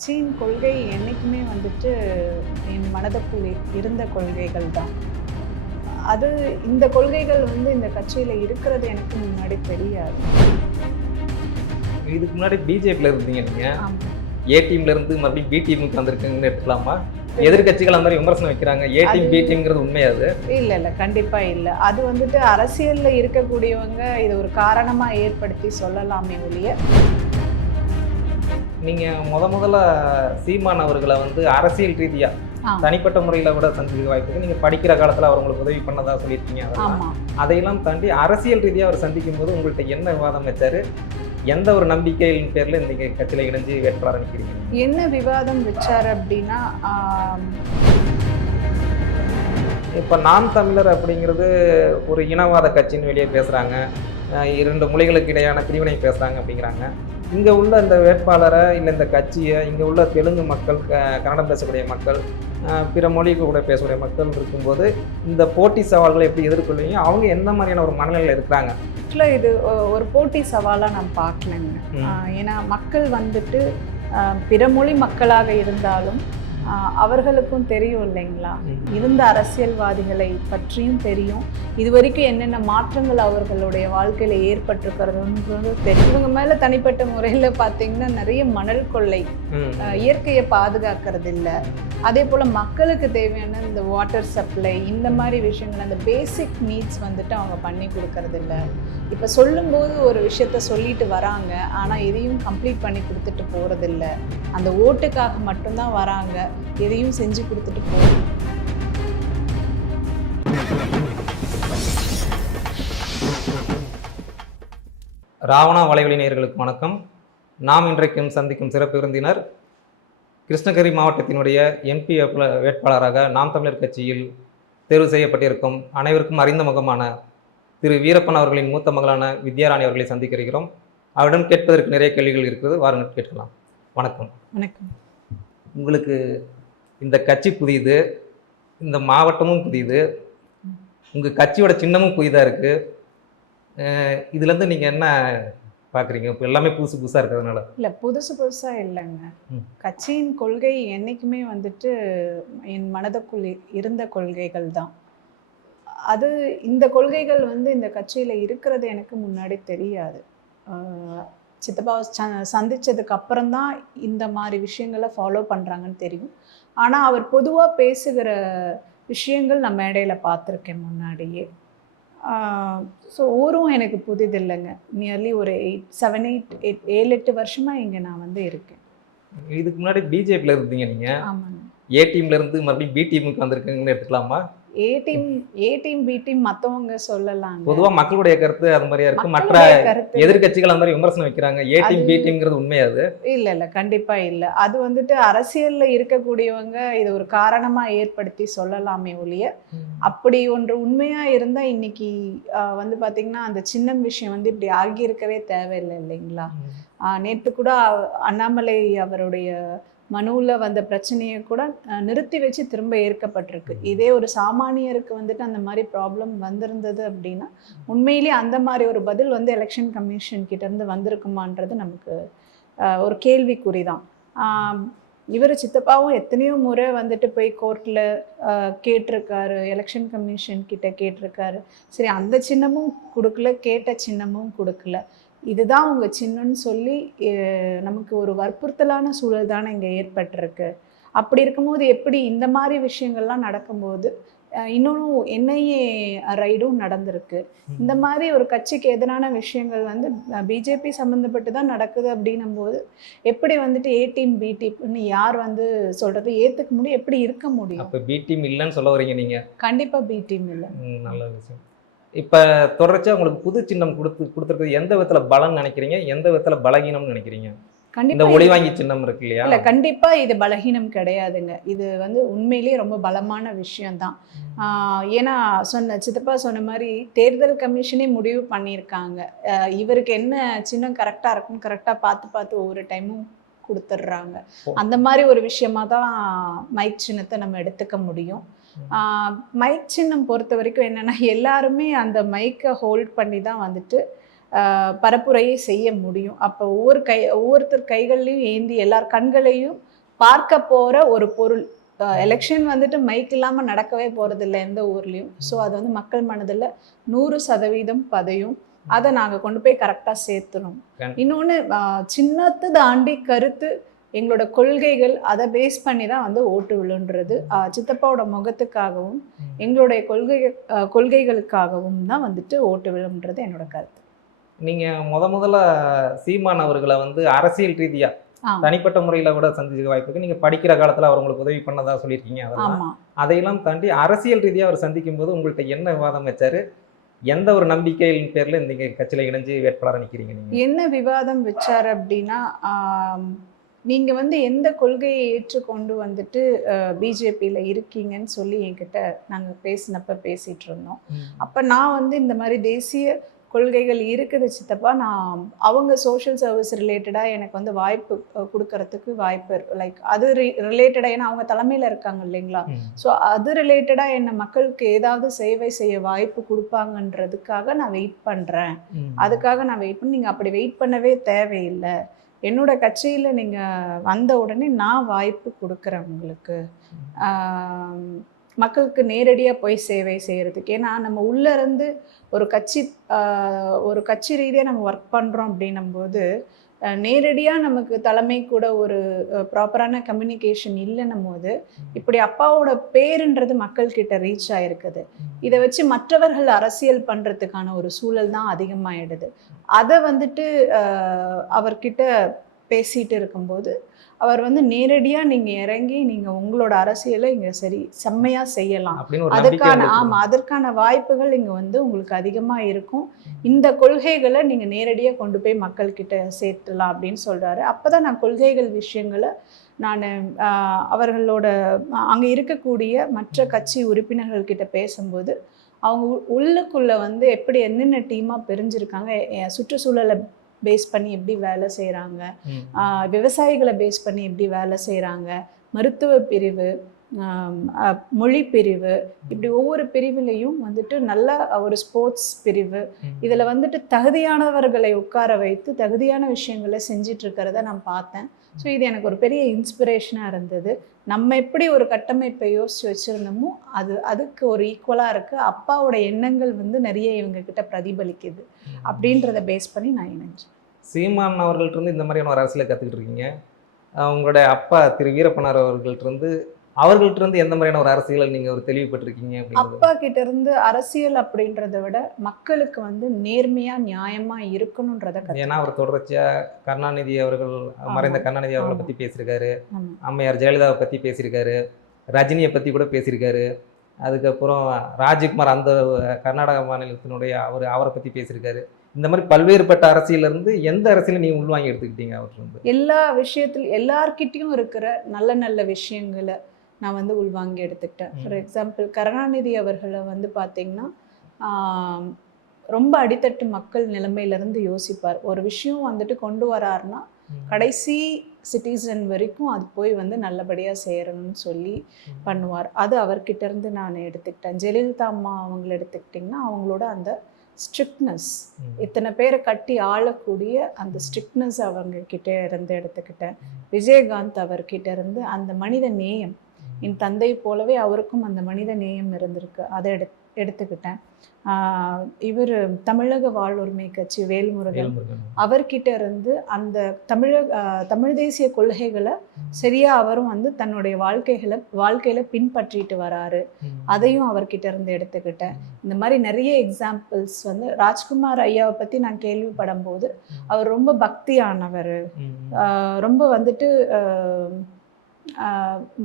கட்சியின் கொள்கை என்னைக்குமே வந்துட்டு என் மனதுக்குள் இருந்த கொள்கைகள் தான். அது இந்த கொள்கைகள் வந்து இந்த கட்சியில இருக்கிறது எனக்கு முன்னாடி தெரியாது. இதுக்கு முன்னாடி பிஜேபியில் இருந்தீங்க நீங்க. ஆமா. ஏ டீம்ல இருந்து மறுபடியும் பி டீமுக்கு வந்திருக்குங்கன்னு எடுத்துக்கலாமா? எதிர்கட்சிகள் அந்த மாதிரி விமர்சனம் வைக்கிறாங்க. ஏ டீம் பி டீம்ங்கிறது உண்மையா அது? இல்ல கண்டிப்பா இல்ல. அது வந்துட்டு அரசியல்ல இருக்கக்கூடியவங்க இதை ஒரு காரணமா ஏற்படுத்தி சொல்லலாமே ஒழிய. நீங்க முதல்ல சீமான் அவர்களை வந்து அரசியல் ரீதியா தனிப்பட்ட முறையில் கூட சந்திக்க வாய்ப்பு இருக்கு. நீங்க படிக்கிற காலத்துல அவர் உங்களுக்கு உதவி பண்ணதா சொல்லியிருக்கீங்க. அதையெல்லாம் தாண்டி அரசியல் ரீதியா அவர் சந்திக்கும் போது உங்கள்கிட்ட என்ன விவாதம் வச்சாரு? எந்த ஒரு நம்பிக்கையின் பேர்ல இந்த கட்சியில இணைஞ்சு வேட்பாளர் நிற்கிறீங்க? என்ன விவாதம் வச்சாரு அப்படின்னா, இப்போ நாம் தமிழர் அப்படிங்கிறது ஒரு இனவாத கட்சின்னு வெளியே பேசுகிறாங்க. இரண்டு மொழிகளுக்கு இடையான பிரிவினை பேசுகிறாங்க அப்படிங்கிறாங்க. இங்கே உள்ள இந்த வேட்பாளரை இல்லை இந்த கட்சியை இங்கே உள்ள தெலுங்கு மக்கள், கன்னடம் பேசக்கூடிய மக்கள், பிற மொழிகள் கூட பேசக்கூடிய மக்கள் இருக்கும்போது இந்த போட்டி சவால்களை எப்படி எதிர்கொள்வீங்க? அவங்க எந்த மாதிரியான ஒரு மனநிலையில் இருக்கிறாங்க? ஆக்சுவலாக இது ஒரு போட்டி சவாலாக நான் பார்க்கலங்க. ஏன்னா மக்கள் வந்துட்டு பிற மொழி மக்களாக இருந்தாலும் அவர்களுக்கும் தெரியும் இல்லைங்களா, இருந்த அரசியல்வாதிகளை பற்றியும் தெரியும், இது வரைக்கும் என்னென்ன மாற்றங்கள் அவர்களுடைய வாழ்க்கையில் ஏற்பட்டிருக்கிறதுன்றது தெரியும். இவங்க மேலே தனிப்பட்ட முறையில் பார்த்தீங்கன்னா நிறைய மணல் கொள்ளை, இயற்கையை பாதுகாக்கிறது இல்லை, அதே போல் மக்களுக்கு தேவையான இந்த வாட்டர் சப்ளை, இந்த மாதிரி விஷயங்கள், அந்த பேசிக் நீட்ஸ் வந்துட்டு அவங்க பண்ணி கொடுக்கறது இல்லை. இப்போ சொல்லும்போது ஒரு விஷயத்த சொல்லிட்டு வராங்க, ஆனால் எதையும் கம்ப்ளீட் பண்ணி கொடுத்துட்டு போகிறதில்ல. அந்த ஓட்டுக்காக மட்டும்தான் வராங்க, எதையும் செஞ்சு கொடுத்துட்டு போகிறோம். ராவணா வலைவலி நேயர்களுக்கு வணக்கம். நாம் இன்றைக்கும் சந்திக்கும் சிறப்பு விருந்தினர் கிருஷ்ணகிரி மாவட்டத்தினுடைய எம்பி வேட்பாளராக நாம் தமிழர் கட்சியில் தேர்வு செய்யப்பட்டிருக்கும் அனைவருக்கும் அறிந்த முகமான திரு வீரப்பன் அவர்களின் மூத்த மகளான வித்யாராணி அவர்களை சந்திக்க இருக்கிறோம். அவரிடம் கேட்பதற்கு நிறைய கேள்விகள் இருக்கிறது, வாருங்கள் கேட்கலாம். வணக்கம். வணக்கம். உங்களுக்கு இந்த கட்சி புதியது, இந்த மாவட்டமும் புதியது, உங்கள் கட்சியோட சின்னமும் புதிதாக இருக்குது. இதுலேருந்து நீங்கள் என்ன பார்க்குறீங்க? இப்போ எல்லாமே புதுசு புதுசாக இருக்கிறதுனால. இல்லை, புதுசாக இல்லைங்க. கட்சியின் கொள்கை என்றைக்குமே வந்துட்டு என் மனதுக்குள் இருந்த கொள்கைகள் தான். அது இந்த கொள்கைகள் வந்து இந்த கட்சியில் இருக்கிறது எனக்கு முன்னாடி தெரியாது. சித்தப்பாவை சந்தித்ததுக்கு அப்புறம்தான் இந்த மாதிரி விஷயங்களை ஃபாலோ பண்ணுறாங்கன்னு தெரியும். ஆனால் அவர் பொதுவாக பேசுகிற விஷயங்கள் நான் மேடையில் பார்த்துருக்கேன் முன்னாடியே. ஸோ ஊரும் எனக்கு புதிதில்லைங்க. நியர்லி ஒரு 7-8 வருஷமாக இங்கே நான் வந்து இருக்கேன். இதுக்கு முன்னாடி பிஜேபியில் இருந்தீங்க நீங்கள். ஆமாங்க. ஏ டீம்லேருந்து மறுபடியும் பி டீமுக்கு வந்திருக்குங்கன்னு எடுத்துக்கலாமா? ஏ டீம் பி டீம் மற்றவங்க சொல்லலாம். பொதுவாக மக்களுடைய கருத்து அது மாதிரியா இருக்கு. மற்ற எதிர்கட்சிகள் அந்த மாதிரி விமர்சனம் வைக்கிறாங்க. ஏ டீம் பி டீம்ங்கிறது உண்மையா அது? இல்லை கண்டிப்பா இல்லை. அது வந்துட்டு அரசியல்ல இருக்கக்கூடியவங்க இதை ஒரு காரணமா ஏற்படுத்தி சொல்லலாமே ஒழிய, அப்படி ஒன்று உண்மையா இருந்தா இன்னைக்கு வந்து பாத்தீங்கன்னா அந்த சின்னம் விஷயம் வந்து இப்படி ஆகியிருக்கவே தேவையில்லை இல்லைங்களா? நேற்று கூட அண்ணாமலை அவருடைய மனுவில் வந்த பிரச்சனையை கூட நிறுத்தி வச்சு திரும்ப ஏற்கப்பட்டிருக்கு. இதே ஒரு சாமானியருக்கு வந்துட்டு அந்த மாதிரி ப்ராப்ளம் வந்திருந்தது அப்படின்னா உண்மையிலேயே அந்த மாதிரி ஒரு பதில் வந்து எலெக்ஷன் கமிஷன் கிட்டேருந்து வந்திருக்குமான்றது நமக்கு ஒரு கேள்விக்குறி தான். இவர் சித்தப்பாவும் எத்தனையோ முறை வந்துட்டு போய் கோர்ட்டில் கேட்டிருக்காரு, எலெக்ஷன் கமிஷன் கிட்ட கேட்டிருக்காரு. சரி, அந்த சின்னமும் கொடுக்கல, கேட்ட சின்னமும் கொடுக்கல. இதுதான் உங்கள் சின்னன்னு சொல்லி நமக்கு ஒரு வற்புறுத்தலான சூழல் தானே இங்கே ஏற்பட்டிருக்கு. அப்படி இருக்கும்போது எப்படி இந்த மாதிரி விஷயங்கள்லாம் நடக்கும்போது இன்னொன்றும் என்ஐஏ ரைடும் நடந்திருக்கு. இந்த மாதிரி ஒரு கட்சிக்கு எதிரான விஷயங்கள் வந்து பிஜேபி சம்மந்தப்பட்டு தான் நடக்குது அப்படின்னும் போது எப்படி வந்துட்டு ஏ டீம் பி டீம்னு யார் வந்து சொல்கிறது ஏற்றுக்க முடியும்? எப்படி இருக்க முடியும்? அப்போ பி டீம் இல்லைன்னு சொல்ல வரீங்க நீங்கள்? கண்டிப்பாக பி டீம் இல்லை. நல்ல விஷயம். இப்போ தொடர்ச்சியாக உங்களுக்கு புது சின்னம் கொடுத்துருக்குது எந்த விதத்தில் பலன் நினைக்கிறீங்க, எந்த விதத்தில் பலகீனம்னு நினைக்கிறீங்க? இந்த ஒளிவாங்கி சின்னம் இருக்கு இல்லையா? இல்லை, கண்டிப்பாக இது பலகீனம் கிடையாதுங்க. இது வந்து உண்மையிலேயே ரொம்ப பலமான விஷயம்தான். ஏன்னா சித்தப்பா சொன்ன மாதிரி தேர்தல் கமிஷனே முடிவு பண்ணியிருக்காங்க. இவருக்கு என்ன சின்னம் கரெக்டாக இருக்குன்னு கரெக்டாக பார்த்து ஒவ்வொரு டைமும் கொடுத்துட்றாங்க. அந்த மாதிரி ஒரு விஷயமா தான் மைக் சின்னத்தை நம்ம எடுத்துக்க முடியும். மைக் சின்னம் பொறுத்த வரைக்கும் என்னென்னா எல்லாருமே அந்த மைக்கை ஹோல்ட் பண்ணி தான் வந்துட்டு பரப்புரையை செய்ய முடியும். அப்போ ஒவ்வொருத்தர் கைகள்லையும் ஏந்தி எல்லார் கண்களையும் பார்க்க போற ஒரு பொருள். எலெக்ஷன் வந்துட்டு மைக் இல்லாம நடக்கவே போறது இல்லை எந்த ஊர்லயும். ஸோ அது வந்து மக்கள் மனதில் 100% பதியும். அதை நாங்க கொண்டு போய் கரெக்டா சேர்த்துறோம். இன்னொன்னு சின்னத்தை தாண்டி கருத்து, எங்களோட கொள்கைகள், அதை பேஸ் பண்ணி தான் வந்து ஓட்டு விழுன்றது. சித்தப்பாவோட முகத்துக்காகவும் எங்களுடைய கொள்கைகளுக்காகவும் தான் வந்துட்டு ஓட்டு விழுன்றது என்னோட கருத்து. நீங்க முதல்ல சீமான் அவர்களை வந்து அரசியல் ரீதியா தனிப்பட்ட முறையில கூட சந்திக்க வாய்ப்பு இருக்கு. நீங்க படிக்கிற காலத்துல அவர் உங்களுக்கு உதவி பண்ணதா சொல்லியிருக்கீங்க. அதெல்லாம் அதையெல்லாம் தாண்டி அரசியல் ரீதியா அவர் சந்திக்கும் போது உங்கள்கிட்ட என்ன விவாதம் வச்சாரு? எந்த ஒரு நம்பிக்கையின் பேர்ல நீங்க கட்சியில இணைஞ்சு வேட்பாளராக நிக்கிறீங்க? நீங்க என்ன விவாதம் வச்சாரு அப்படின்னா, நீங்க வந்து எந்த கொள்கையை ஏற்றுக்கொண்டு வந்துட்டு பிஜேபியில இருக்கீங்கன்னு சொல்லி என்கிட்ட நாங்க பேசிட்டு இருந்தோம். அப்ப நான் வந்து இந்த மாதிரி தேசிய கொள்கைகள் இருக்குது சித்தப்பா, நான் அவங்க சோஷியல் சர்வீஸ் ரிலேட்டடாக எனக்கு வந்து வாய்ப்பு கொடுக்கறதுக்கு வாய்ப்பு லைக் அது ரிலேட்டடாக, ஏன்னா அவங்க தலைமையில் இருக்காங்க இல்லைங்களா. ஸோ அது ரிலேட்டடாக என்னை மக்களுக்கு ஏதாவது சேவை செய்ய வாய்ப்பு கொடுப்பாங்கன்றதுக்காக நான் வெயிட் பண்ணுறேன். அதுக்காக நான் வெயிட் பண்ணி, நீங்கள் அப்படி வெயிட் பண்ணவே தேவையில்லை. என்னோட கட்சியில் நீங்கள் வந்த உடனே நான் வாய்ப்பு கொடுக்குறேன் உங்களுக்கு, மக்களுக்கு நேரடியாக போய் சேவை செய்கிறதுக்கு. ஏன்னா நம்ம உள்ளேருந்து ஒரு கட்சி ரீதியாக நம்ம ஒர்க் பண்ணுறோம் அப்படின்னும்போது நேரடியாக நமக்கு தலைமை கூட ஒரு ப்ராப்பரான கம்யூனிகேஷன் இல்லைன்னும் போது இப்படி அப்பாவோட பேருன்றது மக்கள்கிட்ட ரீச் ஆகிருக்குது. இதை வச்சு மற்றவர்கள் அரசியல் பண்ணுறதுக்கான ஒரு சூழல் தான் அதிகமாகிடுது. அதை வந்துட்டு அவர்கிட்ட பேசிகிட்டு இருக்கும்போது அவர் வந்து நேரடியாக நீங்கள் இறங்கி நீங்கள் உங்களோட அரசியலை இங்கே செம்மையாக செய்யலாம், அதற்கான வாய்ப்புகள் இங்கே வந்து உங்களுக்கு அதிகமாக இருக்கும், இந்த கொள்கைகளை நீங்கள் நேரடியாக கொண்டு போய் மக்கள்கிட்ட சேர்த்துலாம் அப்படின்னு சொல்கிறாரு. அப்போ தான் நான் கொள்கைகள் விஷயங்களை நான் அவர்களோட அங்கே இருக்கக்கூடிய மற்ற கட்சி உறுப்பினர்கள்கிட்ட பேசும்போது அவங்க உள்ளுக்குள்ளே வந்து எப்படி என்னென்ன டீமாக பிரிஞ்சிருக்காங்க, சுற்றுச்சூழலை பேஸ் பண்ணி எப்படி வேலை செய்கிறாங்க, விவசாயிகளை பேஸ் பண்ணி எப்படி வேலை செய்கிறாங்க, மருத்துவ பிரிவு, மொழி பிரிவு, இப்படி ஒவ்வொரு பிரிவுலையும் வந்துட்டு நல்ல ஒரு ஸ்போர்ட்ஸ் பிரிவு, இதில் வந்துட்டு தகுதியானவர்களை உட்கார வைத்து தகுதியான விஷயங்களை செஞ்சிட்டு இருக்கிறத நான் பார்த்தேன். ஸோ இது எனக்கு ஒரு பெரிய இன்ஸ்பிரேஷனாக இருந்தது. நம்ம எப்படி ஒரு கட்டமைப்பை யோசித்து வச்சுருந்தோமோ அதுக்கு ஒரு ஈக்குவலாக இருக்குது. அப்பாவோட எண்ணங்கள் வந்து நிறைய இவங்கக்கிட்ட பிரதிபலிக்குது அப்படின்றத பேஸ் பண்ணி நான் இணைஞ்சேன். சீமான் அவர்கள்ட்ட இந்த மாதிரியான ஒரு அரசியலை கற்றுக்கிட்டு இருக்கீங்க. உங்களுடைய அப்பா திரு வீரப்பனார் அவர்கள்ட்ட எந்த மாதிரியான ஒரு அரசியலை நீங்கள் ஒரு தெளிவுபட்டிருக்கீங்க? அப்பா கிட்ட இருந்து அரசியல் அப்படின்றத விட மக்களுக்கு வந்து நேர்மையா நியாயமா இருக்கணும்ன்றத. ஏன்னா அவர் தொடர்ச்சியா கருணாநிதி அவர்கள், மறைந்த கருணாநிதி அவர்களை பத்தி பேசியிருக்காரு, அம்மையார் ஜெயலலிதாவை பத்தி பேசியிருக்காரு, ரஜினியை பத்தி கூட பேசியிருக்காரு, அதுக்கப்புறம் ராஜ்குமார் அந்த கர்நாடக மாநிலத்தினுடைய அவரை பத்தி பேசியிருக்காரு. இந்த மாதிரி பல்வேறுபட்ட அரசியலிருந்து எந்த அரசியலை நீங்க உள்வாங்கி எடுத்துக்கிட்டீங்க? அவர் வந்து எல்லா விஷயத்திலும் எல்லார்கிட்டையும் இருக்கிற நல்ல நல்ல விஷயங்களை நான் வந்து உள்வாங்கி எடுத்துக்கிட்டேன். ஃபார் எக்ஸாம்பிள் கருணாநிதி அவர்களை வந்து பார்த்தீங்கன்னா ரொம்ப அடித்தட்டு மக்கள் நிலைமையிலேருந்து யோசிப்பார். ஒரு விஷயம் வந்துட்டு கொண்டு வராருன்னா கடைசி சிட்டிசன் வரைக்கும் அது போய் வந்து நல்லபடியாக செய்யணும்னு சொல்லி பண்ணுவார். அது அவர்கிட்ட இருந்து நான் எடுத்துக்கிட்டேன். ஜெயலலிதா அம்மா அவங்களை எடுத்துக்கிட்டிங்கன்னா அவங்களோட அந்த ஸ்ட்ரிக்ட்னஸ், இத்தனை பேரை கட்டி ஆளக்கூடிய அந்த ஸ்ட்ரிக்ட்னஸ் அவங்க கிட்ட இருந்து எடுத்துக்கிட்டேன். விஜயகாந்த் அவர்கிட்ட இருந்து அந்த மனித நேயம், என் தந்தை போலவே அவருக்கும் அந்த மனித நேயம் இருந்திருக்கு, அதை எடுத்துக்கிட்டேன். இவர் தமிழக வாழ்வுரிமை கட்சி வேல்முருகன் அவர்கிட்ட இருந்து அந்த தமிழ் தேசிய கொள்கைகளை சரியா அவரும் வந்து தன்னுடைய வாழ்க்கையில பின்பற்றிட்டு வராரு, அதையும் அவர்கிட்ட இருந்து எடுத்துக்கிட்டேன். இந்த மாதிரி நிறைய எக்ஸாம்பிள்ஸ் வந்து ராஜ்குமார் ஐயாவை பத்தி நான் கேள்விப்படும் போது அவர் ரொம்ப பக்தியானவர், ரொம்ப வந்துட்டு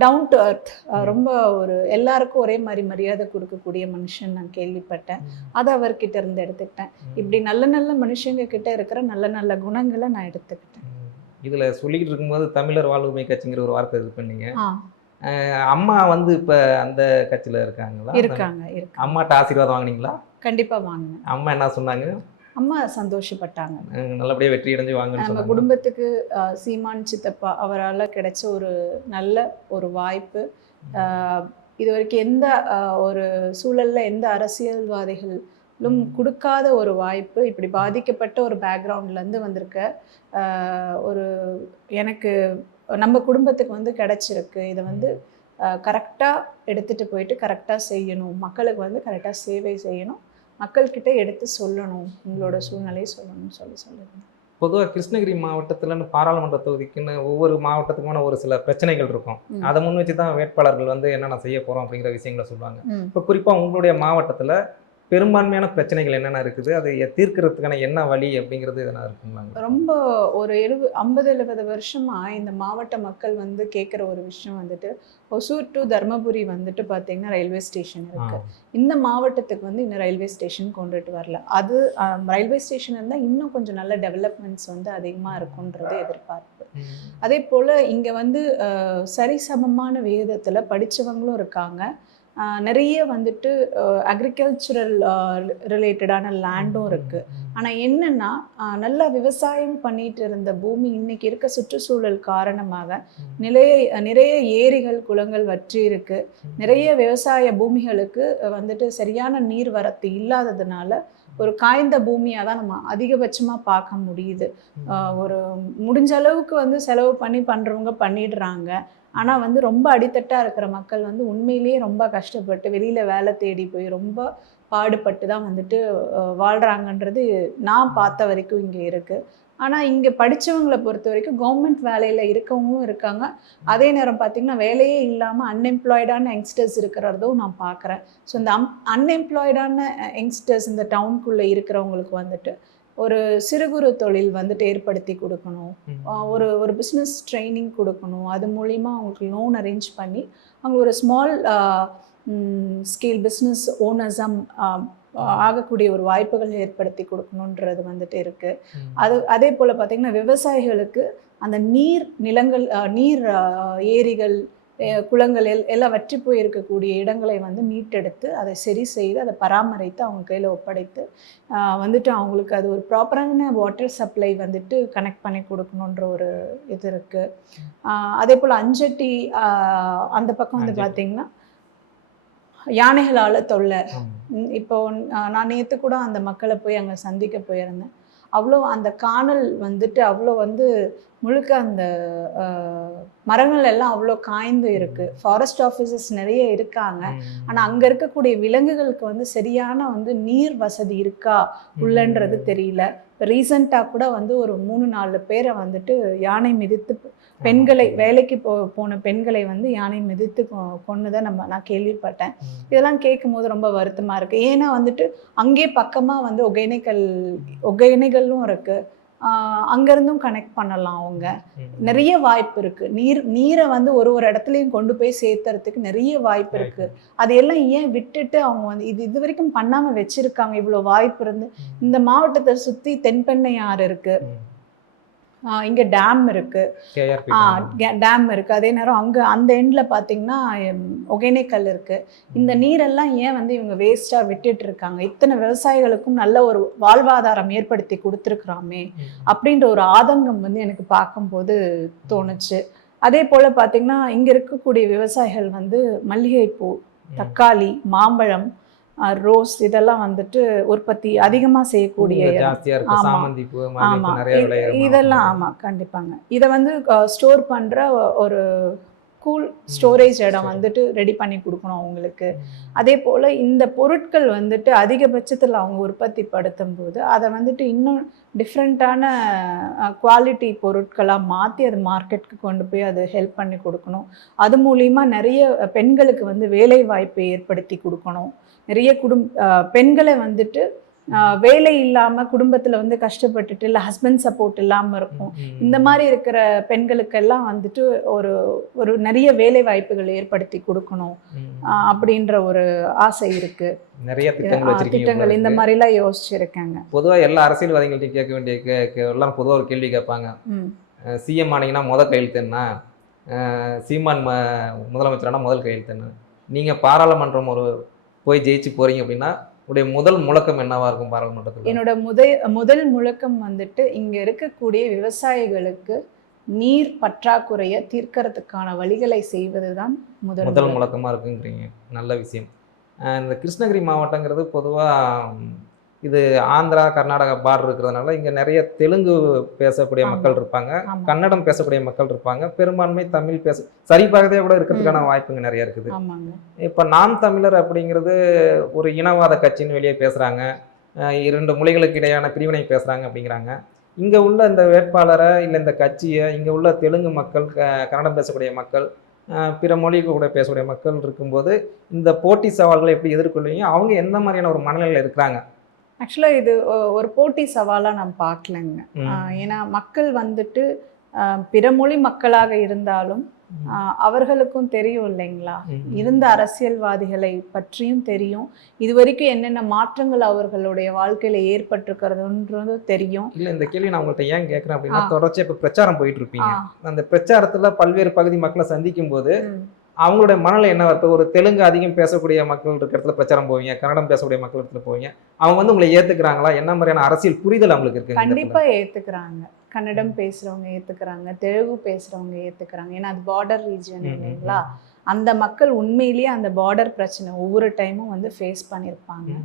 டவுன் டு அர்த், ரொம்ப ஒரு எல்லாருக்கும் ஒரே மாதிரி மரியாதை கொடுக்கக்கூடிய மனுஷன் நான் கேள்விப்பட்டேன். அதை அவர்கிட்ட இருந்து எடுத்துக்கிட்டேன். இப்படி நல்ல நல்ல மனுஷங்க கிட்ட இருக்கிற நல்ல நல்ல குணங்களை நான் எடுத்துக்கிட்டேன். இதுல சொல்லிக்கிட்டு இருக்கும்போது தமிழர் வாழ்வுரிமை கட்சிங்கிற ஒரு வார்த்தை இது பண்ணீங்க. அம்மா வந்து இப்ப அந்த கட்சியில இருக்காங்களா? இருக்காங்க. அம்மாட்ட ஆசீர்வாதம் வாங்கினீங்களா? கண்டிப்பா வாங்கினேன். அம்மா என்ன சொன்னாங்க? அம்மா சந்தோஷப்பட்டாங்க. நல்லபடியாக வெற்றி அடைஞ்சு வாங்க. நம்ம குடும்பத்துக்கு சீமான் சித்தப்பா அவரால் கிடைச்ச ஒரு நல்ல ஒரு வாய்ப்பு. இது வரைக்கும் எந்த ஒரு சூழல்ல எந்த அரசியல்வாதிகளும் கொடுக்காத ஒரு வாய்ப்பு. இப்படி பாதிக்கப்பட்ட ஒரு பேக்ரவுண்ட்லேருந்து வந்திருக்க ஒரு எனக்கு நம்ம குடும்பத்துக்கு வந்து கிடைச்சிருக்கு, இதை வந்து கரெக்டாக எடுத்துகிட்டு போயிட்டு கரெக்டாக செய்யணும், மக்களுக்கு வந்து கரெக்டாக சேவை செய்யணும், மக்கள்கிட்ட எடுத்து சொல்லணும், உங்களோட சூழ்நிலையை சொல்லணும்னு சொல்லுங்க. பொதுவாக கிருஷ்ணகிரி மாவட்டத்தில்னு பாராளுமன்ற தொகுதிக்குன்னு ஒவ்வொரு மாவட்டத்துக்குமான ஒரு சில பிரச்சனைகள் இருக்கும். அதை முன் வச்சு தான் வேட்பாளர்கள் வந்து என்னென்ன செய்ய போகிறோம் அப்படிங்கிற விஷயங்களை சொல்லுவாங்க. இப்போ குறிப்பாக உங்களுடைய மாவட்டத்தில் பெரும்பான்மையான பிரச்சனைகள் என்னென்ன இருக்குது, அதை தீர்க்கிறதுக்கான என்ன வழி அப்படிங்கிறது இதெல்லாம் இருக்குங்களாங்க? ரொம்ப ஒரு 50-70 வருஷமாக இந்த மாவட்ட மக்கள் வந்து கேட்குற ஒரு விஷயம் வந்துட்டு, ஒசூர் டு தர்மபுரி வந்துட்டு பார்த்தீங்கன்னா ரயில்வே ஸ்டேஷன் இருக்குது. இந்த மாவட்டத்துக்கு வந்து இன்னும் ரயில்வே ஸ்டேஷன் கொண்டுட்டு வரல. அது ரயில்வே ஸ்டேஷன் இருந்தால் இன்னும் கொஞ்சம் நல்ல டெவலப்மெண்ட்ஸ் வந்து அதிகமாக இருக்குன்றது எதிர்பார்ப்பு. அதே போல் இங்கே வந்து சரிசமமான விகிதத்தில் படித்தவங்களும் இருக்காங்க, நிறைய வந்துட்டு அக்ரிகல்ச்சுரல் ரிலேட்டடான லேண்டும் இருக்குது. ஆனால் என்னென்னா நல்லா விவசாயம் பண்ணிட்டு இருந்த பூமி இன்றைக்கி இருக்க சுற்றுச்சூழல் காரணமாக நிறைய ஏரிகள் குளங்கள் வற்றி இருக்குது. நிறைய விவசாய பூமிகளுக்கு வந்துட்டு சரியான நீர் வரத்து இல்லாததுனால ஒரு காய்ந்த பூமியாக தான் நம்ம அதிகபட்சமாக பார்க்க முடியுது. ஒரு முடிஞ்ச அளவுக்கு வந்து செலவு பண்ணுறவங்க பண்ணிடுறாங்க. ஆனால் வந்து ரொம்ப அடித்தட்டாக இருக்கிற மக்கள் வந்து உண்மையிலேயே ரொம்ப கஷ்டப்பட்டு வெளியில் வேலை தேடி போய் ரொம்ப பாடுபட்டு தான் வந்துட்டு வாழ்கிறாங்கன்றது நான் பார்த்த வரைக்கும் இங்கே இருக்குது. ஆனால் இங்கே படித்தவங்களை பொறுத்த வரைக்கும் கவர்மெண்ட் வேலையில் இருக்கவங்களும் இருக்காங்க. அதே நேரம் பார்த்திங்கன்னா வேலையே இல்லாமல் அன்எம்ப்ளாய்டான யங்ஸ்டர்ஸ் இருக்கிறதும் நான் பார்க்குறேன். ஸோ இந்த அன்எம்ப்ளாய்டான யங்ஸ்டர்ஸ் இந்த டவுனுக்குள்ளே இருக்கிறவங்களுக்கு வந்துட்டு ஒரு சிறு குறு தொழில் வந்துட்டு ஏற்படுத்தி கொடுக்கணும், ஒரு பிஸ்னஸ் ட்ரைனிங் கொடுக்கணும், அது மூலிமா அவங்களுக்கு லோன் அரேஞ்ச் பண்ணி அவங்க ஒரு ஸ்மால் ஸ்கேல் பிஸ்னஸ் ஓனர்ஸாக ஆகக்கூடிய ஒரு வாய்ப்புகள் ஏற்படுத்தி கொடுக்கணுன்றது வந்துட்டு இருக்குது. அதே போல் பார்த்திங்கன்னா விவசாயிகளுக்கு அந்த நிலங்கள் நீர் ஏரிகள் குளங்கள் எல்லாம் வற்றி போய் இருக்கக்கூடிய இடங்களை வந்து மீட்டெடுத்து அதை சரி செய்து அதை பராமரித்து அவங்க கையில் ஒப்படைத்து வந்துட்டு அவங்களுக்கு அது ஒரு ப்ராப்பரான வாட்டர் சப்ளை வந்துட்டு கனெக்ட் பண்ணி கொடுக்கணுன்ற ஒரு இது இருக்குது. அதே போல் அஞ்சட்டி அந்த பக்கம் வந்து பார்த்திங்கன்னா யானைகளால் தொல்லை. இப்போ நான் நேற்று கூட அந்த மக்களை போய் அங்கே சந்திக்க போயிருந்தேன். அவ்வளோ அந்த காணல் வந்துட்டு அவ்வளோ வந்து முழுக்க அந்த மரங்கள் எல்லாம் அவ்வளோ காய்ந்து இருக்குது. ஃபாரஸ்ட் ஆஃபீஸர்ஸ் நிறைய இருக்காங்க, ஆனால் அங்கே இருக்கக்கூடிய விலங்குகளுக்கு வந்து சரியான வந்து நீர் வசதி இருக்கா உள்ளன்றது தெரியல. இப்போ ரீசண்டாக கூட வந்து ஒரு 3-4 பேரை வந்துட்டு யானை மிதித்து பெண்களை வேலைக்கு போன பெண்களை வந்து யானை மிதித்து கொன்னதை நான் கேள்விப்பட்டேன். இதெல்லாம் கேட்கும் போது ரொம்ப வருத்தமாக இருக்குது. ஏன்னா வந்துட்டு அங்கே பக்கமாக வந்து ஒகேனைகளும் இருக்குது, அங்கேருந்தும் கனெக்ட் பண்ணலாம். அவங்க நிறைய வாய்ப்பு இருக்குது. நீரை வந்து ஒரு இடத்துலையும் கொண்டு போய் சேர்த்துறதுக்கு நிறைய வாய்ப்பு இருக்குது. அதையெல்லாம் ஏன் விட்டுட்டு அவங்க வந்து இது வரைக்கும் பண்ணாமல் வச்சுருக்காங்க? இவ்வளோ வாய்ப்பு இருந்து இந்த மாவட்டத்தை சுற்றி தென்பெண்ணை ஆறு இருக்குது, இங்கே டேம் இருக்குது, டேம் இருக்குது. அதே நேரம் அங்கே அந்த எண்டில் பார்த்திங்கன்னா ஒகேனக்கல் இருக்குது. இந்த நீரெல்லாம் ஏன் வந்து இவங்க வேஸ்ட்டாக விட்டுட்டு இருக்காங்க? இத்தனை விவசாயிகளுக்கும் நல்ல ஒரு வாழ்வாதாரம் ஏற்படுத்தி கொடுத்துருக்குறாமே அப்படின்ற ஒரு ஆதங்கம் வந்து எனக்கு பார்க்கும்போது தோணுச்சு. அதே போல் பார்த்திங்கன்னா இங்கே இருக்கக்கூடிய விவசாயிகள் வந்து மல்லிகைப்பூ, தக்காளி, மாம்பழம், ரோஸ் இதெல்லாம் வந்துட்டு உற்பத்தி அதிகமாக செய்யக்கூடிய இதெல்லாம். ஆமாம், கண்டிப்பாங்க. இதை வந்து ஸ்டோர் பண்ணுற ஒரு கூல் ஸ்டோரேஜ் இடம் வந்துட்டு ரெடி பண்ணி கொடுக்கணும் அவங்களுக்கு. அதே போல் இந்த பொருட்கள் வந்துட்டு அதிகபட்சத்தில் அவங்க உற்பத்தி படுத்தும் போது அதை வந்துட்டு இன்னும் டிஃப்ரெண்ட்டான குவாலிட்டி பொருட்களாக மாற்றி அது மார்க்கெட்டுக்கு கொண்டு போய் அது ஹெல்ப் பண்ணி கொடுக்கணும். அது மூலிமா நிறைய பெண்களுக்கு வந்து வேலை வாய்ப்பை ஏற்படுத்தி கொடுக்கணும். நிறைய பெண்களை வந்துட்டு வேலை இல்லாமல் குடும்பத்தில் வந்து கஷ்டப்பட்டுட்டு இல்லை ஹஸ்பண்ட் சப்போர்ட் இல்லாமல் இருக்கும். இந்த மாதிரி இருக்கிற பெண்களுக்கெல்லாம் வந்துட்டு ஒரு நிறைய வேலை வாய்ப்புகள் ஏற்படுத்தி கொடுக்கணும் அப்படின்ற ஒரு ஆசை இருக்கு. நிறைய திட்டங்கள் இந்த மாதிரிலாம் யோசிச்சிருக்காங்க. பொதுவாக எல்லா அரசியல்வாதிகள்ட்டையும் கேட்க வேண்டிய எல்லாம் பொதுவாக ஒரு கேள்வி கேட்பாங்க. சிஎம் ஆனீங்கன்னா முதல் கையெழுத்து என்ன, சீமான் முதலமைச்சரானா முதல் கையெழுத்து என்ன? நீங்கள் பாராளுமன்றம் போய் ஜெயிச்சு போறீங்க அப்படின்னா உடைய முதல் முழக்கம் என்னவா இருக்கும் பாராளுமன்றத்தில்? என்னோட முதல் முழக்கம் வந்துட்டு இங்க இருக்கக்கூடிய விவசாயிகளுக்கு நீர் பற்றாக்குறையை தீர்க்கறதுக்கான வழிகளை செய்வதுதான் முதல் முழக்கமா இருக்குங்கிறீங்க. நல்ல விஷயம். இந்த கிருஷ்ணகிரி மாவட்டங்கிறது பொதுவாக இது ஆந்திரா கர்நாடகா பார்டர் இருக்கிறதுனால இங்கே நிறைய தெலுங்கு பேசக்கூடிய மக்கள் இருப்பாங்க, கன்னடம் பேசக்கூடிய மக்கள் இருப்பாங்க, பெரும்பான்மை தமிழ் சரிபாகதையாக கூட இருக்கிறதுக்கான வாய்ப்புங்க நிறைய இருக்குது. இப்போ நாம் தமிழர் அப்படிங்கிறது ஒரு இனவாத கட்சின்னு வெளியே பேசுகிறாங்க, 2 மொழிகளுக்கு இடையான பிரிவினை பேசுகிறாங்க அப்படிங்கிறாங்க. இங்கே உள்ள இந்த வேட்பாளரை இல்லை இந்த கட்சியை இங்கே உள்ள தெலுங்கு மக்கள், கன்னடம் பேசக்கூடிய மக்கள், பிற மொழி கூட பேசக்கூடிய மக்கள் இருக்கும்போது இந்த போட்டி சவால்களை எப்படி எதிர்கொள்வீங்க? அவங்க எந்த மாதிரியான ஒரு மனநிலையில் இருக்கிறாங்க? ஆக்சுவலாக இது ஒரு போட்டி சவாலாக நான் பார்க்கலங்க. ஏன்னா மக்கள் வந்துட்டு பிற மொழி மக்களாக இருந்தாலும் அவர்களுக்கும் தெரியும் இல்லைங்களா, இருந்த அரசியல்வாதிகளை பற்றியும் தெரியும், இது வரைக்கும் என்னென்ன மாற்றங்கள் அவர்களுடைய வாழ்க்கையில ஏற்பட்டிருக்கிறதுன்றது தெரியும். இல்ல இந்த கேள்வி நான் உங்கள்கிட்ட ஏன் கேட்குறேன் அப்படின்னா, தொடர்ச்சியா இப்போ பிரச்சாரம் போயிட்டு இருப்பீங்க, அந்த பிரச்சாரத்துல பல்வேறு பகுதி மக்களை சந்திக்கும் போது அவங்களுடைய மனநிலை என்ன? இப்போ ஒரு தெலுங்கு அதிகம் பேசக்கூடிய மக்கள் இருக்கிற இடத்துல பிரச்சாரம் போவீங்க, கன்னடம் பேசக்கூடிய மக்கள் இடத்துல போவீங்க, அவங்க வந்து உங்களை ஏத்துக்கிறாங்களா? என்ன மாதிரியான அரசியல் புரிதல் அவங்களுக்கு இருக்கு? கண்டிப்பா ஏத்துக்கிறாங்க. கன்னடம் பேசுறவங்க ஏத்துக்கிறாங்க, தெலுங்கு பேசுறவங்க ஏத்துக்கிறாங்க. ஏன்னா அது பார்டர் ரீஜன் இல்லைங்களா, அந்த மக்கள் உண்மையிலேயே அந்த பார்டர் பிரச்சனை ஒவ்வொரு டைமும் வந்து ஃபேஸ் பண்ணியிருப்பாங்க.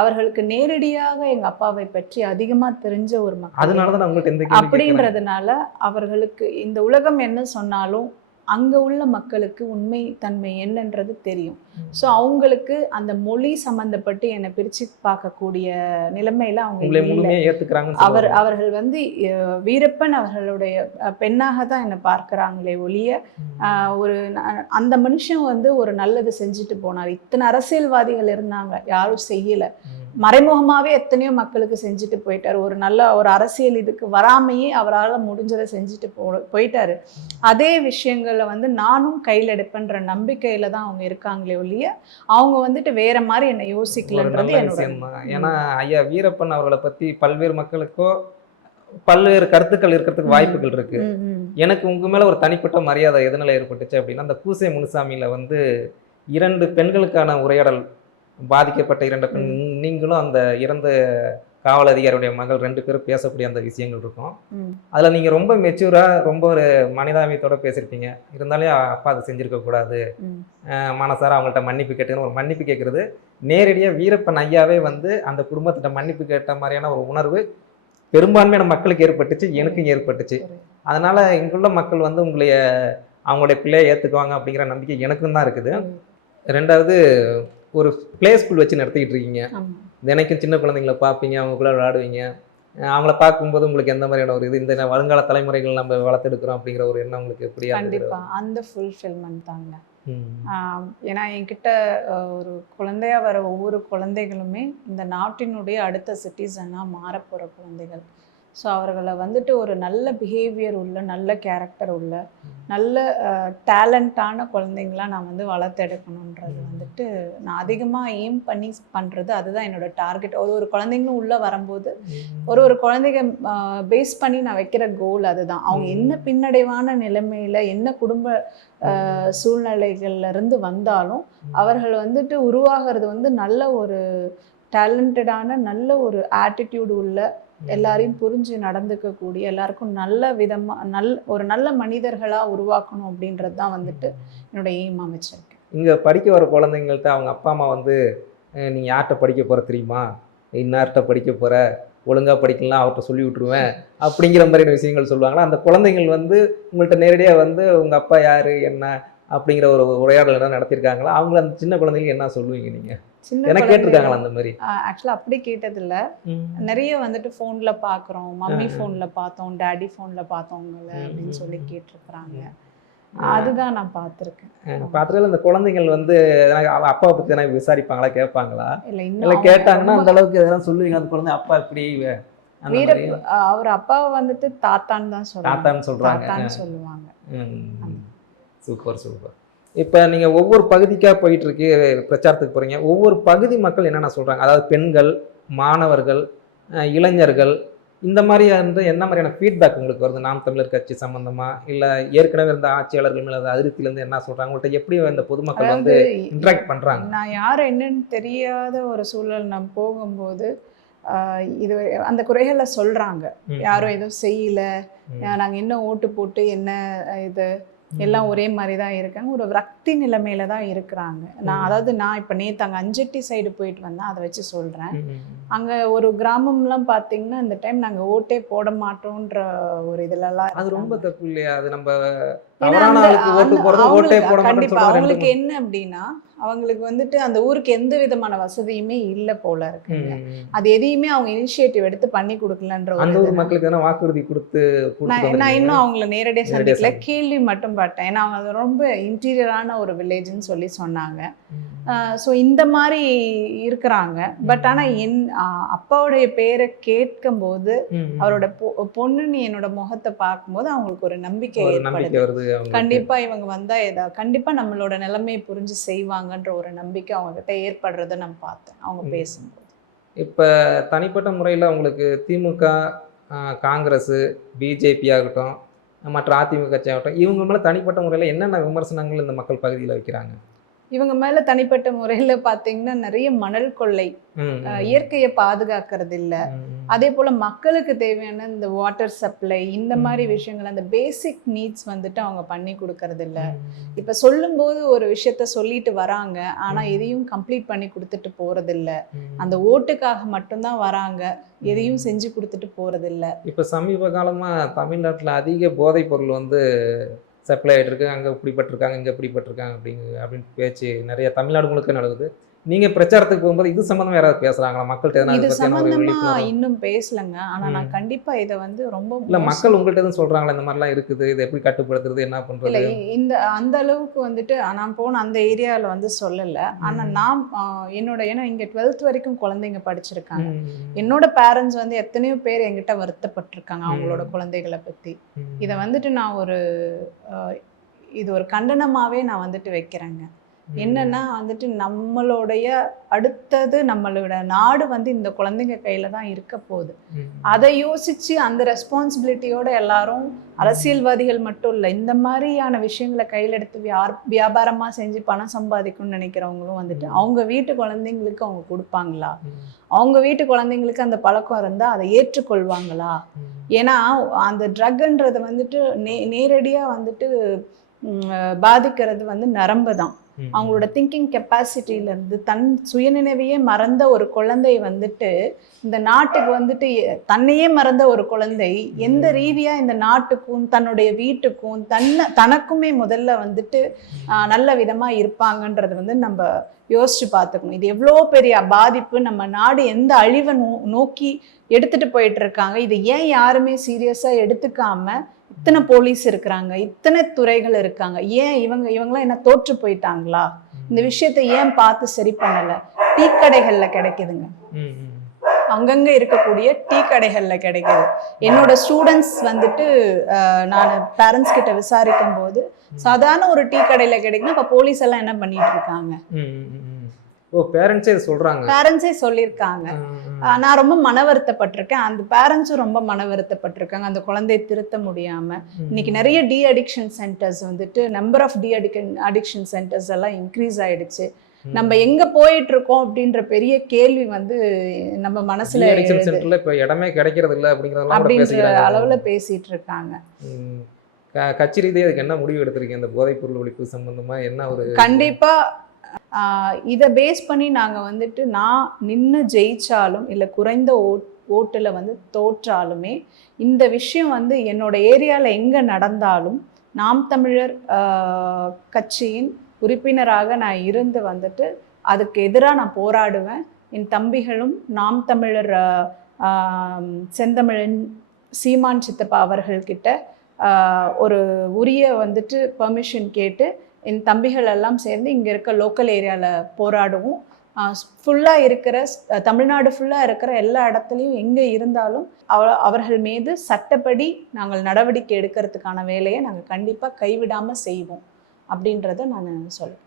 அவர்களுக்கு நேரடியாக எங்க அப்பாவை பற்றி அதிகமா தெரிஞ்ச ஒரு மக்கள், அதனாலதான் அவங்கள்ட்ட அப்படின்றதுனால அவர்களுக்கு இந்த உலகம் என்ன சொன்னாலும் அங்கே உள்ள மக்களுக்கு உண்மை தன்மை என்னன்றது தெரியும். ஸோ அவங்களுக்கு அந்த மொழி சம்மந்தப்பட்டு என்னை பிரித்து பார்க்கக்கூடிய நிலைமையில அவங்க ஏற்றுக்கிறாங்க. அவர்கள் வந்து வீரப்பன் அவர்களுடைய பெண்ணாக தான் என்னை பார்க்குறாங்களே ஒழிய ஒரு அந்த மனுஷன் வந்து ஒரு நல்லது செஞ்சுட்டு போனார். இத்தனை அரசியல்வாதிகள் இருந்தாங்க, யாரும் செய்யலை. மறைமுகமாகவே எத்தனையோ மக்களுக்கு செஞ்சுட்டு போயிட்டார். ஒரு நல்ல ஒரு அரசியல் இதுக்கு வராமையே அவரால் முடிஞ்சதை செஞ்சுட்டு போயிட்டாரு. அதே விஷயங்களை வந்து நானும் கையில் எடுப்பேன்ற நம்பிக்கையில தான் அவங்க இருக்காங்களே ஒழிய அவங்க வந்துட்டு வேற மாதிரி என்னை யோசிக்கலன்றது என்னோட. ஏன்னா ஐயா வீரப்பன் அவர்களை பத்தி பல்வேறு மக்களுக்கோ பல்வேறு கருத்துக்கள் இருக்கிறதுக்கு வாய்ப்புகள் இருக்கு. எனக்கு உங்க மேல ஒரு தனிப்பட்ட மரியாதை எதனால ஏற்பட்டுச்சு அப்படின்னா, அந்த பூசை முனுசாமியில வந்து 2 பெண்களுக்கான உரையாடல், பாதிக்கப்பட்ட 2 பெண், நீங்களும் அந்த இறந்த காவல் அதிகாரியுடைய மகள் 2 பேரும் பேசக்கூடிய அந்த விஷயங்கள் இருக்கும். அதில் நீங்கள் ரொம்ப மெச்சூராக ரொம்ப ஒரு மனிதாபியத்தோட பேசியிருப்பீங்க. இருந்தாலும் அப்பா அதை செஞ்சுருக்க கூடாது, மனசார அவங்கள்ட்ட மன்னிப்பு கேட்டுன்னு ஒரு மன்னிப்பு கேட்குறது நேரடியாக வீரப்பன் ஐயாவே வந்து அந்த குடும்பத்திட்ட மன்னிப்பு கேட்ட மாதிரியான ஒரு உணர்வு பெரும்பான்மையான மக்களுக்கு ஏற்பட்டுச்சு, எனக்கும் ஏற்பட்டுச்சு. அதனால் இங்குள்ள மக்கள் வந்து அவங்களுடைய பிள்ளையை ஏற்றுக்குவாங்க அப்படிங்கிற நம்பிக்கை எனக்கும் தான் இருக்குது. 2வது ஒரு பிளே ஸ்கூல் வச்சு நடத்திக்கிட்டு இருக்கீங்க. தினைக்கும் சின்ன குழந்தைங்களை பார்ப்பீங்க, அவங்க கூட விளையாடுவீங்க. அவங்கள பார்க்கும்போது உங்களுக்கு எந்த மாதிரியான ஒரு இந்த வருங்கால தலைமுறைகள் நம்ம வளர்த்தெடுக்கிறோம் அப்படிங்கிற ஒரு எண்ணம் உங்களுக்கு எப்படி? கண்டிப்பா அந்த ஃபுல்ஃபில்மெண்ட் தாங்க. ஏன்னா என்கிட்ட ஒரு குழந்தையா வர ஒவ்வொரு குழந்தைகளுமே இந்த நாட்டினுடைய அடுத்த சிட்டிசனாக மாறப்போகிற குழந்தைகள். ஸோ அவர்களை வந்துட்டு ஒரு நல்ல பிஹேவியர் உள்ள, நல்ல கேரக்டர் உள்ள, நல்ல டேலண்டான குழந்தைங்களாம் நான் வந்து வளர்த்தெடுக்கணுன்றது வந்துட்டு நான் அதிகமாக எய்ம் பண்ணி பண்ணுறது. அதுதான் என்னோட டார்கெட். ஒரு குழந்தைங்களும் உள்ளே வரும்போது ஒரு குழந்தைங்க பேஸ் பண்ணி நான் வைக்கிற கோல் அதுதான். அவங்க என்ன பின்னடைவான நிலைமையில், என்ன குடும்ப சூழ்நிலைகள்லேருந்து வந்தாலும் அவர்கள் வந்துட்டு உருவாகிறது வந்து நல்ல ஒரு டேலண்டடான, நல்ல ஒரு ஆட்டிடியூடு உள்ள, எல்லாரையும் புரிஞ்சு நடந்துக்கக்கூடிய, எல்லாருக்கும் நல்ல விதமாக ஒரு நல்ல மனிதர்களாக உருவாக்கணும் அப்படின்றது தான் வந்துட்டு என்னோட எய்ம் அமைச்சிருக்கேன். இங்கே படிக்க வர குழந்தைங்கள்ட்ட அவங்க அப்பா அம்மா வந்து நீ யார்கிட்ட படிக்க போகிற தெரியுமா, இன்னார்கிட்ட படிக்க போகிற, ஒழுங்காக படிக்கலாம் அவர்கிட்ட சொல்லி விட்டுருவேன் அப்படிங்கிற மாதிரியான விஷயங்கள் சொல்லுவாங்களா? அந்த குழந்தைங்கள் வந்து உங்கள்கிட்ட நேரடியாக வந்து உங்கள் அப்பா யார் என்ன அப்படிங்கிற ஒரு உரையாடல் என்ன நடத்தியிருக்காங்களா? அவங்கள அந்த சின்ன குழந்தைங்களுக்கு என்ன சொல்லுவீங்க நீங்கள்? என்ன கேட்டிருக்காங்களா அந்த மாதிரி? ஆக்சுவலாக அப்படி கேட்டதில்ல. நிறைய வந்துட்டு ஃபோனில் பார்க்குறோம், மம்மி ஃபோனில் பார்த்தோம், டேடி ஃபோனில் பார்த்தவங்கள அப்படின்னு சொல்லி கேட்டிருக்கிறாங்க. அதுதான் நான் பார்த்துருக்கேன். பார்த்துட்டு இந்த குழந்தைகள் வந்து அப்பாவை பற்றி எதனா விசாரிப்பாங்களா, கேட்பாங்களா? இல்லை கேட்டாங்கன்னா அந்த அளவுக்கு எதனா சொல்லுவீங்க? அந்த குழந்தை அப்பா இப்படி அவர் அப்பாவை வந்துட்டு தாத்தான்னு தான் சொல்லுவாங்க. Super super. இப்போ நீங்கள் ஒவ்வொரு பகுதிக்காக போயிட்டு இருக்கு, பிரச்சாரத்துக்கு போகிறீங்க, ஒவ்வொரு பகுதி மக்கள் என்னென்ன சொல்கிறாங்க? அதாவது பெண்கள், மாணவர்கள், இளைஞர்கள், இந்த மாதிரி வந்து என்ன மாதிரியான ஃபீட்பேக் உங்களுக்கு வருது? நாம் தமிழர் கட்சி சம்மந்தமாக, இல்லை ஏற்கனவே இருந்த ஆட்சியாளர்கள் மேலே அதிருப்தியிலேருந்து என்ன சொல்கிறாங்க? உங்கள்கிட்ட எப்படி இந்த பொதுமக்கள் வந்து இன்ட்ராக்ட் பண்ணுறாங்க? நான் யார் என்னன்னு தெரியாத ஒரு சூழல் நான் போகும்போது இது அந்த குறைகளை சொல்கிறாங்க. யாரும் எதுவும் செய்யலை, நாங்கள் என்ன ஓட்டு போட்டு என்ன இது எல்லாம் ஒரே மாதிரி தான் இருக்காங்க, ஒரு விரக்தி நிலைமையில தான் இருக்கிறாங்க. நான் இப்போ நேற்று அங்கே அஞ்செட்டி சைடு போயிட்டு வந்தேன், அதை வச்சு சொல்கிறேன். அங்கே ஒரு கிராமம்லாம் பார்த்தீங்கன்னா இந்த டைம் நாங்கள் ஓட்டே போட மாட்டோன்ற ஒரு இதுலலாம். அது ரொம்ப தப்பு இல்லையா? அது நம்ம கண்டிப்பா அவங்களுக்கு என்ன அப்படின்னா, அவங்களுக்கு வந்துட்டு அந்த ஊருக்கு எந்த விதமான வசதியுமே இல்லை போல இருக்குங்க. அது எதையுமே அவங்க இனிஷியேட்டிவ் எடுத்து பண்ணி கொடுக்கலன்ற அந்த ஊர் மக்களுக்கு எதனா வாக்குறுதி கொடுத்து நான் இன்னும் அவங்கள நேரடியாக சந்திக்கல, கேள்வி மட்டும் பட்டேன். ஏன்னா அவங்க ரொம்ப இன்டீரியரான ஒரு வில்லேஜ்னு சொல்லி சொன்னாங்க. ஸோ இந்த மாதிரி இருக்கிறாங்க. பட் ஆனால் அப்பாவுடைய பேரை கேட்கும்போது அவரோட பொண்ணுன்னு என்னோட முகத்தை பார்க்கும்போது அவங்களுக்கு ஒரு நம்பிக்கை ஏற்படுது. கண்டிப்பா இவங்க வந்தா கண்டிப்பா நம்மளோட நிலைமையை புரிஞ்சு செய்வாங்கன்ற ஒரு நம்பிக்கை அவங்க கிட்ட ஏற்படுறத நான் பார்த்தேன் அவங்க பேசும்போது. இப்ப தனிப்பட்ட முறையில் உங்களுக்கு திமுக, காங்கிரஸ், பிஜேபி ஆகட்டும், மற்ற அதிமுக கட்சி ஆகட்டும், இவங்க மேலே தனிப்பட்ட முறையில் என்னென்ன விமர்சனங்கள் இந்த மக்கள் பகுதியில் வைக்கிறாங்க? இவங்க மேல தனிப்பட்ட முறையில பாத்தீங்கன்னா நிறைய மணல் கொள்ளை, இயற்கையை பாதுகாக்கிறது இல்ல, அதே போல மக்களுக்கு தேவையான இந்த வாட்டர் சப்ளை, இந்த மாதிரி விஷயங்கள், அந்த பேசிக் நீட்ஸ் வந்துட்டு அவங்க பண்ணி கொடுக்கறது இல்ல. இப்ப சொல்லும் போது ஒரு விஷயத்த சொல்லிட்டு வராங்க, ஆனா எதையும் கம்ப்ளீட் பண்ணி கொடுத்துட்டு போறது இல்ல. அந்த ஓட்டுக்காக மட்டும்தான் வராங்க, எதையும் செஞ்சு கொடுத்துட்டு போறது இல்ல. இப்ப சமீப காலமா தமிழ்நாட்டுல அதிக போதைப் பொருள் சப்ளை ஆகிட்டு இருக்கு, அங்கே இப்படிப்பட்டிருக்காங்க, இங்கே இப்படிப்பட்டிருக்காங்க அப்படின்னு பேச்சு நிறைய தமிழ்நாடு முழுக்க நடக்குது. நீங்க பிரச்சாரத்துக்கு போகும்போது இது சம்பந்தமா யாராவது பேசுறாங்களா? மக்கள்கிட்ட இது சம்பந்தமா இன்னும் பேசலங்க. ஆனா நான் கண்டிப்பா இதை ரொம்ப இல்ல மக்கள் உங்கள்கிட்ட எதுவும் சொல்றாங்களா இந்த மாதிரிலாம் இருக்குது, இதை எப்படி கட்டுப்படுத்துறது, என்ன பண்றது? இல்ல இந்த அந்த அளவுக்கு நான் போன அந்த ஏரியாவில் சொல்லல. ஆனா நான் ஏன்னா இங்க 12th வரைக்கும் குழந்தைங்க படிச்சிருக்காங்க. என்னோட பேரண்ட்ஸ் எத்தனையோ பேர் என்கிட்ட வருத்தப்பட்டிருக்காங்க அவங்களோட குழந்தைகளை பத்தி. இதை நான் இது ஒரு கண்டனமாவே நான் வைக்கிறேங்க. என்னன்னா நம்மளுடைய அடுத்தது நம்மளோட நாடு இந்த குழந்தைங்க கையில தான் இருக்க போகுது. அதை யோசிச்சு அந்த ரெஸ்பான்சிபிலிட்டியோட எல்லாரும், அரசியல்வாதிகள் மட்டும் இல்லை, இந்த மாதிரியான விஷயங்களை கையில் எடுத்து வியாபாரமா செஞ்சு பணம் சம்பாதிக்கணும்னு நினைக்கிறவங்களும் அவங்க வீட்டு குழந்தைங்களுக்கு அவங்க கொடுப்பாங்களா? அவங்க வீட்டு குழந்தைங்களுக்கு அந்த பழக்கம் இருந்தா அதை ஏற்றுக்கொள்வாங்களா? ஏன்னா அந்த ட்ரக்ன்றது நேரடியா பாதிக்கிறது நரம்பு தான். அவங்களோட திங்கிங் கெப்பாசிட்டியில இருந்து தன் சுயநினைவையே மறந்த ஒரு குழந்தை இந்த நாட்டுக்கு தன்னையே மறந்த ஒரு குழந்தை எந்த ரீதியா இந்த நாட்டுக்கும் தன்னுடைய வீட்டுக்கும் தனக்குமே முதல்ல நல்ல விதமா இருப்பாங்கன்றது நம்ம யோசிச்சு பார்த்துக்கணும். இது எவ்வளோ பெரிய பாதிப்பு, நம்ம நாடு எந்த அழிவை நோக்கி எடுத்துட்டு போயிட்டு இருக்காங்க. இது ஏன் யாருமே சீரியஸா எடுத்துக்காம, இத்தனை போலீஸ் இருக்கிறாங்க, இத்தனை துறைகள் இருக்காங்க, ஏன் இவங்களாம் என்ன தோற்று போயிட்டாங்களா? இந்த விஷயத்தை ஏன் பார்த்து சரி பண்ணல? டீ கடைகள்ல கிடைக்குதுங்க, அங்கங்க இருக்கக்கூடிய டீ கடைகள்ல கிடைக்குது. என்னோட ஸ்டூடெண்ட்ஸ் நான் பேரண்ட்ஸ் கிட்ட விசாரிக்கும் போது சாதாரண ஒரு டீ கடையில கிடைக்குன்னா இப்ப போலீஸ் எல்லாம் என்ன பண்ணிட்டு இருக்காங்க? பேரண்ட்ஸே சொல்லியிருக்காங்க. நான் ரொம்ப மன வருத்தப்பட்டிருக்கேன், அந்த பேரண்ட்ஸும் ரொம்ப மன வருத்தப்பட்டிருக்காங்க. அந்த குழந்தையை திருத்த முடியாம இன்னைக்கு நிறைய de addiction centres number of de addiction centres எல்லாம் இன்க்ரீஸ் ஆயிடுச்சு. நம்ம எங்க போயிட்டு இருக்கோம் அப்படின்ற பெரிய கேள்வி நம்ம மனசுல இடமே கிடைக்கிறது இல்லை அப்படிங்கிற அளவுல பேசிட்டு இருக்காங்க. கட்சி ரீதியாக அதுக்கு என்ன முடிவு எடுத்திருக்கீங்க? இந்த போதைப் பொருள் ஒழிப்பு சம்பந்தமா என்ன ஒரு கண்டிப்பா இதை பேஸ் பண்ணி நாங்கள் நான் நின்று ஜெயிச்சாலும் இல்லை குறைந்த ஓட்டில் தோற்றாலுமே இந்த விஷயம் என்னோட ஏரியாவில் எங்கே நடந்தாலும் நாம் தமிழர் கட்சியின் உறுப்பினராக நான் இருந்து அதுக்கு எதிராக நான் போராடுவேன். என் தம்பிகளும் நாம் தமிழர் செந்தமிழன் சீமான் சித்தப்பா அவர்கள்கிட்ட ஒரு உரிய பெர்மிஷன் கேட்டு என் தம்பிகள் எல்லாம் சேர்ந்து இங்கே இருக்க லோக்கல் ஏரியாவில் போராடுவோம். ஃபுல்லாக இருக்கிற தமிழ்நாடு ஃபுல்லாக இருக்கிற எல்லா இடத்துலையும் எங்கே இருந்தாலும் அவர்கள் மீது சட்டப்படி நாங்கள் நடவடிக்கை எடுக்கிறதுக்கான வேலையை நாங்கள் கண்டிப்பாக கைவிடாமல் செய்வோம் அப்படின்றத நான் சொல்கிறேன்.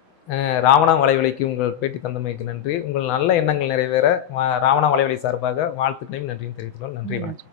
ராவணா வலைவலிக்கு உங்கள் பேட்டி தந்தமைக்கு நன்றி. உங்கள் நல்ல எண்ணங்கள் நிறைவேற ராவணா வலைவலி சார்பாக வாழ்த்துக்களையும் நன்றியும் தெரிவித்துள்ளோம். நன்றி, வணக்கம்.